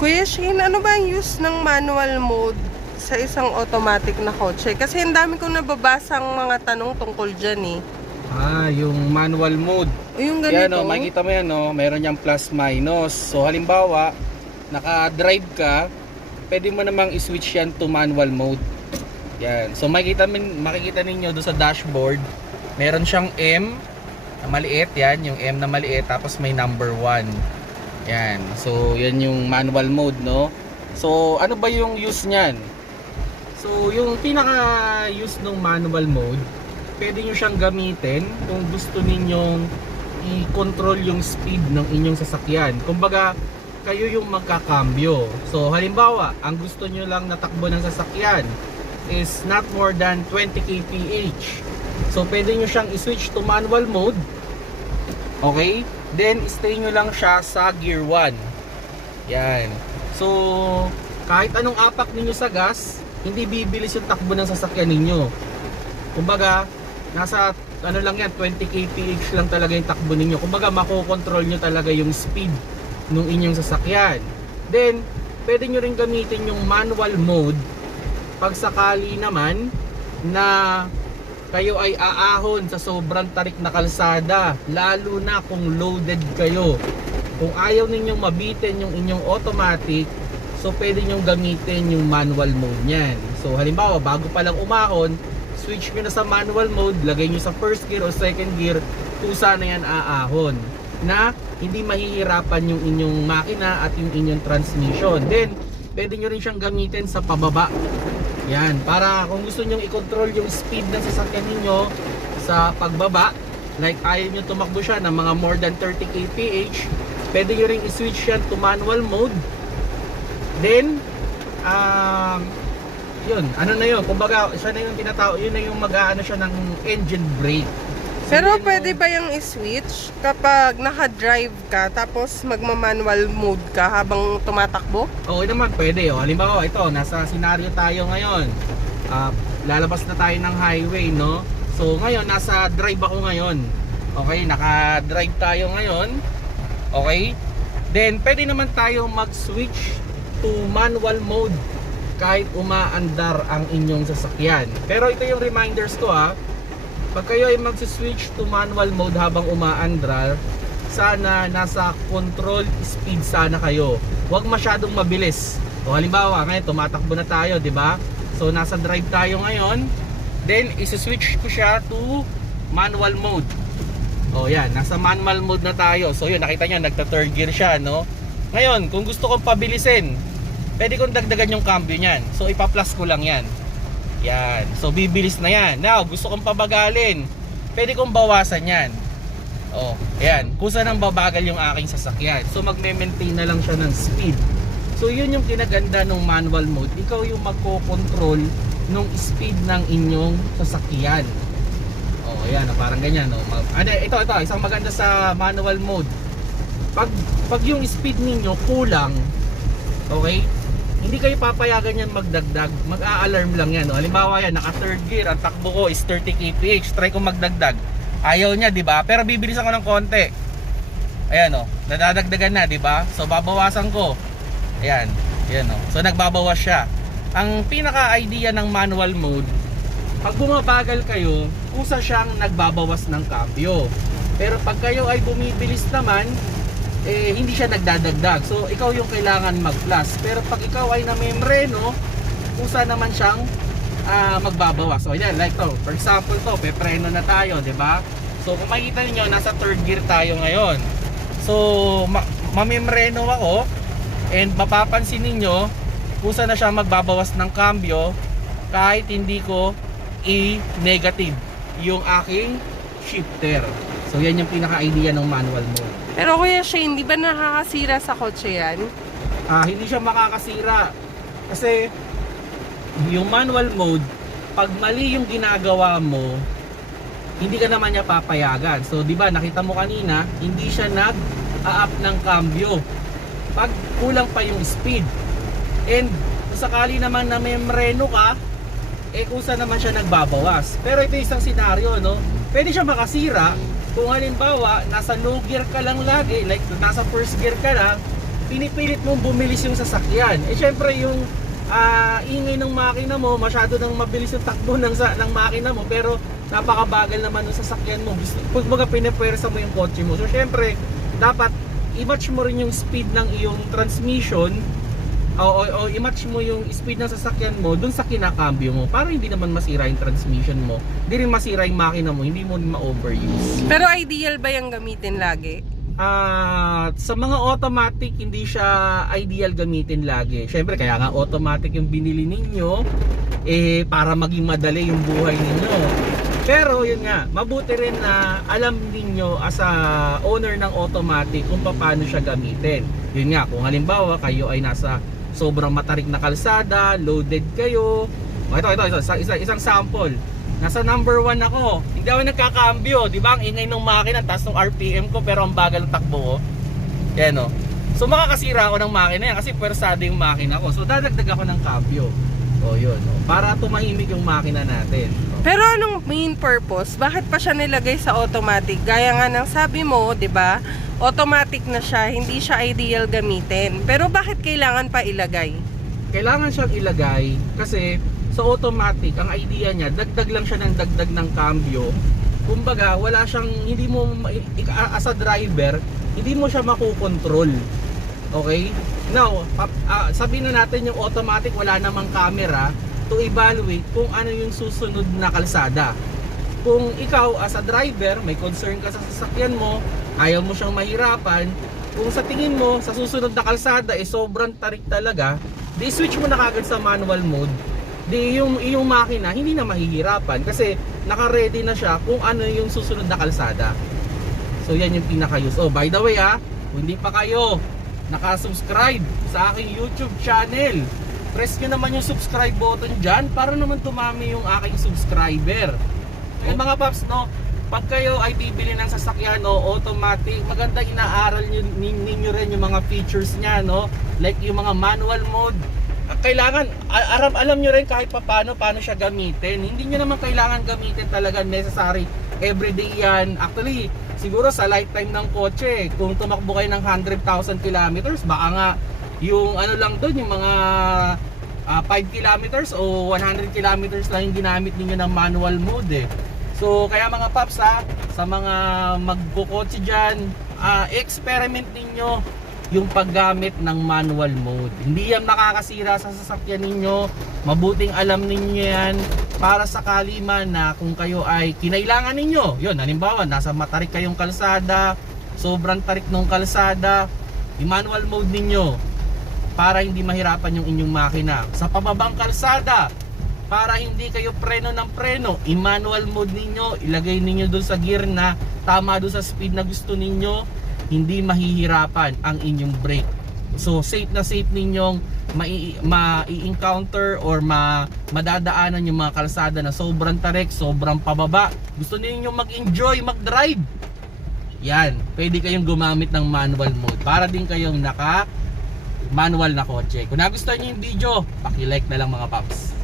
Kuya Shane, ano ba ang use ng manual mode sa isang automatic na kotse? Kasi ang dami kong nababasang mga tanong tungkol dyan eh. Yung manual mode. O yung Yan ganito. makikita mo yan meron yang plus minus. So halimbawa, naka-drive ka, pwede mo namang i-switch yan to manual mode. Yan. So makikita ninyo doon sa dashboard, meron siyang M na maliit, yan, yung M na maliit, tapos may number 1. Yan. So yan yung manual mode, no? So ano ba yung use niyan? So yung pinaka-use ng manual mode, pwede nyo siyang gamitin kung gusto ninyong i-control yung speed ng inyong sasakyan. Kumbaga, kayo yung magkakambyo. So, halimbawa, ang gusto nyo lang na takbo ng sasakyan is not more than 20 kph. So, pwede nyo siyang i-switch to manual mode. Okay? Then, stay nyo lang siya sa gear 1. Yan. So, kahit anong apak ninyo sa gas, hindi bibilis yung takbo ng sasakyan ninyo. Kumbaga, nasa ano lang yan, 20 kph lang talaga yung takbo ninyo. Kumbaga makokontrol nyo talaga yung speed ng inyong sasakyan. Then pwede nyo rin gamitin yung manual mode pag sakali naman na kayo ay aahon sa sobrang tarik na kalsada, lalo na kung loaded kayo. Kung ayaw ninyong mabitin yung inyong automatic, so pwede nyo gamitin yung manual mode nyan. So halimbawa, bago pa lang umahon, switch nyo na sa manual mode, lagay nyo sa first gear o second gear, kusa na yan aahon, na hindi mahihirapan yung inyong makina at yung inyong transmission. Then pwede nyo rin siyang gamitin sa pababa. Yan, para kung gusto nyo i-control yung speed ng sasakyan ninyo sa pagbaba, like ayaw nyo tumakbo siya ng mga more than 30 kph, pwede nyo rin i-switch yan to manual mode. Then yun, ano na yun, kumbaga siya na yung tinatawag, yun na yung mag-aano siya ng engine brake. So, Pero pwede ba yung i-switch kapag naka-drive ka tapos magma-manual mode ka habang tumatakbo? Oo naman, pwede. Halimbawa, ito, nasa senaryo tayo ngayon. Lalabas na tayo ng highway, no? So ngayon, nasa drive ako ngayon. Okay, naka-drive tayo ngayon. Okay? Then pwede naman tayo mag-switch to manual mode kahit umaandar ang inyong sasakyan. Pero ito yung reminders ko pag kayo ay mag-switch to manual mode habang umaandar, sana nasa control speed sana kayo. Huwag masyadong mabilis. O halimbawa, ngayon tumatakbo na tayo, di ba? So nasa drive tayo ngayon, then i-switch ko siya to manual mode. O yan, nasa manual mode na tayo. So yun, nakita nyo, nagta-third gear siya, no? Ngayon, kung gusto kong pabilisin, pwede kong dagdagan yung cambio niyan. So ipa-plus ko lang yan. Yan. So bibilis na yan. Now, gusto kong pabagalin, pwede kong bawasan yan. Oh, ayan. Kusa nang babagal yung aking sasakyan. So magme-maintain na lang siya ng speed. So yun yung kinaganda ng manual mode. Ikaw yung magko-control ng speed ng inyong sasakyan. Oh, ayan. Parang ganyan. Ito. Isang maganda sa manual mode. Pag yung speed ninyo kulang, okay, hindi kayo papayagan yan magdagdag, mag-a-alarm lang yan. Halimbawa yan, naka third gear, ang takbo ko is 30 kph, try ko magdagdag, ayaw niya, di ba? Pero bibilis ako ng konti. Ayan nadadagdagan na, di ba? So babawasan ko. Ayan, so nagbabawas siya. Ang pinaka-idea ng manual mode, pag bumabagal kayo, kusa siyang nagbabawas ng cambio. Pero pag kayo ay bumibilis naman, hindi siya nagdadagdag. So ikaw yung kailangan mag-plus. Pero pag ikaw ay namemreno, kusa naman siyang magbabawas. So yan, like to, for example to, pepreno na tayo, di ba? So kung makikita niyo, nasa third gear tayo ngayon. So mamemreno ako, and mapapansin niyo, kusa na siya magbabawas ng cambio kahit hindi ko i-negative yung aking shifter. So yan yung pinaka-idea ng manual mode. Pero Kuya Shane, di ba nakakasira sa kotse yan? Hindi siya makakasira kasi yung manual mode, pag mali yung ginagawa mo, hindi ka naman niya papayagan. So di ba nakita mo kanina, hindi siya nag-a-up ng cambio pag kulang pa yung speed. And kung sakali naman na memreno ka, kusa naman siya nagbabawas. Pero ito isang senaryo, no? Pwede siya makasira kung halimbawa nasa low gear ka lang lagi, like nasa first gear ka lang, pinipilit mong bumilis yung sasakyan. Eh syempre yung ingay ng makina mo, masyado nang mabilis yung takbo ng makina mo, pero napakabagal naman ng sasakyan mo. Pag mga pinipwersa mo yung kotse mo. So syempre, dapat i-match mo rin yung speed ng iyong transmission o i-match mo yung speed ng sasakyan mo dun sa kinakambyo mo para hindi naman masira yung transmission mo, hindi rin masira yung makina mo, hindi mo rin ma-overuse. Pero ideal ba yung gamitin lagi? Sa mga automatic, hindi siya ideal gamitin lagi. Syempre, kaya nga automatic yung binili ninyo para maging madali yung buhay ninyo. Pero yun nga, mabuti rin na alam ninyo as a owner ng automatic kung paano siya gamitin. Yun nga, kung halimbawa kayo ay nasa sobrang matarik na kalsada, loaded kayo. Isang sample. Nasa number 1 ako. Hindi ako nagkakambyo, di ba? Ang ingay ng makina, taas ng RPM ko, pero ang bagal ng takbo ko. Yan o. So makakasira ako ng makina yan kasi pwersado yung makina ko. So dadagdag ako ng kambyo. O yun. O, para tumahimik yung makina natin. O. Pero anong main purpose? Bakit pa siya nilagay sa automatic? Gaya nga ng sabi mo, 'di ba? Automatic na siya, hindi siya ideal gamitin. Pero bakit kailangan pa ilagay? Kailangan siyang ilagay kasi sa automatic, ang idea niya, dagdag lang siya ng dagdag ng cambio. Kumbaga, wala siyang, hindi mo, as a driver, hindi mo siya makukontrol. Okay? Now, sabihin na natin yung automatic, wala namang camera to evaluate kung ano yung susunod na kalsada. Kung ikaw, as a driver, may concern ka sa sasakyan mo, ayaw mo siyang mahirapan, kung sa tingin mo, sa susunod na kalsada, sobrang tarik talaga, di switch mo na kagad sa manual mode. Di yung iyong makina hindi na mahihirapan kasi naka-ready na siya kung ano yung susunod na kalsada. So yan yung pinaka-use. Oh, by the way kung hindi pa kayo naka-subscribe sa aking YouTube channel, press nyo naman yung subscribe button dyan para naman tumami yung aking subscriber. Okay, mga paps, no, pag kayo ay bibili ng sasakyan o automatic, maganda inaaral ninyo rin yung mga features niya, no, like yung mga manual mode. Kailangan alam nyo rin kahit paano siya gamitin. Hindi nyo naman kailangan gamitin talaga necessary everyday yan. Actually, siguro sa lifetime ng kotse, kung tumakbo kayo ng 100,000 kilometers, baka nga yung ano lang doon, yung mga 5 kilometers o 100 kilometers lang yung ginamit niyo ng manual mode. So kaya mga paps, sa mga magkukotse dyan, experiment ninyo yung paggamit ng manual mode. Hindi yan makakasira sa sasakyan ninyo. Mabuting alam ninyo yan para sakali man na kung kayo ay kinailangan ninyo. Yun, halimbawa, nasa matarik kayong kalsada, sobrang tarik ng kalsada, i-manual mode ninyo para hindi mahirapan yung inyong makina. Sa pababang kalsada, para hindi kayo preno ng preno, i-manual mode ninyo, ilagay ninyo doon sa gear na tama doon sa speed na gusto ninyo, hindi mahihirapan ang inyong brake. So safe na safe ninyong ma-encounter or madadaanan yung mga kalsada na sobrang tarik, sobrang pababa. Gusto niyo mag-enjoy, mag-drive, yan, pwede kayong gumamit ng manual mode para din kayong naka manual na kotse. Kung nagustuhan niyo yung video, paki-like na lang mga paps.